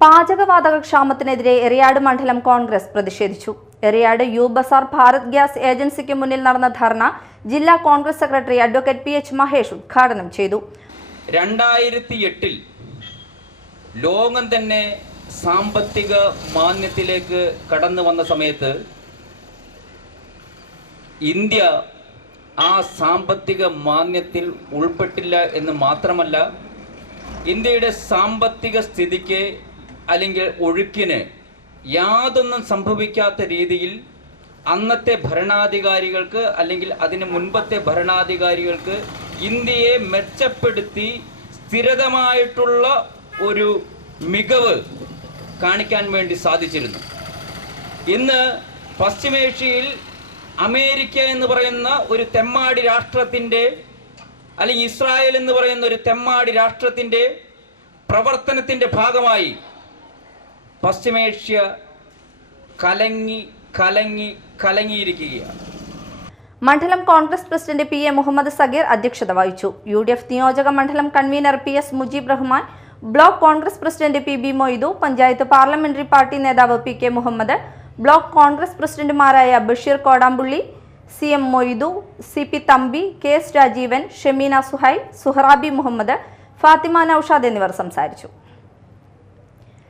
പാചകവാതക ക്ഷാമത്തിനെതിരെ എറിയാട് മണ്ഡലം കോൺഗ്രസ് പ്രതിഷേധിച്ചു. എറിയാട് യു ബസാർ ഭാരത് ഗ്യാസ് ഏജൻസിക്ക് മുന്നിൽ നടന്ന ധർണ ജില്ലാ കോൺഗ്രസ് സെക്രട്ടറി അഡ്വക്കേറ്റ് പി.എച്ച്. മഹേഷ് ഉദ്ഘാടനം ചെയ്തു. 2008 ലോകം തന്നെ സാമ്പത്തിക മാന്ദ്യത്തിലേക്ക് കടന്നു വന്ന സമയത്ത് ഇന്ത്യ ആ സാമ്പത്തിക മാന്ദ്യത്തിൽ ഉൾപ്പെട്ടില്ല എന്ന് മാത്രമല്ല, ഇന്ത്യയുടെ സാമ്പത്തിക സ്ഥിതിക്ക് അല്ലെങ്കിൽ ഒഴുക്കിന് യാതൊന്നും സംഭവിക്കാത്ത രീതിയിൽ അന്നത്തെ ഭരണാധികാരികൾക്ക് അല്ലെങ്കിൽ അതിന് മുൻപത്തെ ഭരണാധികാരികൾക്ക് ഇന്ത്യയെ മെച്ചപ്പെടുത്തി സ്ഥിരതമായിട്ടുള്ള ഒരു മികവ് കാണിക്കാൻ വേണ്ടി സാധിച്ചിരുന്നു. ഇന്ന് പശ്ചിമേഷ്യയിൽ അമേരിക്ക എന്ന് പറയുന്ന ഒരു തെമ്മാടി രാഷ്ട്രത്തിൻ്റെ അല്ലെങ്കിൽ ഇസ്രായേൽ എന്ന് പറയുന്ന ഒരു തെമ്മാടി രാഷ്ട്രത്തിൻ്റെ പ്രവർത്തനത്തിൻ്റെ ഭാഗമായി പശ്ചിമേഷ്യ കലങ്ങിയിരിക്കുകയാണ്. മണ്ഡലം കോൺഗ്രസ് പ്രസിഡന്റ് പി.എ. മുഹമ്മദ് സഗീർ അധ്യക്ഷത വഹിച്ചു. UDF നിയോജക മണ്ഡലം convener PS Mujeeb Rahman, block Congress president PB Moidu, panchayat parliamentary party നേതാവ് PK മുഹമ്മദ്, ബ്ലോക്ക് കോൺഗ്രസ് പ്രസിഡന്റുമാരായ Basheer കോടാമ്പുള്ളി, CM Moidu, CP Thampi, KS Rajeevan, Shameena Suhail, Suharabi Muhammad, Fathima Naushad എന്നിവർ സംസാരിച്ചു.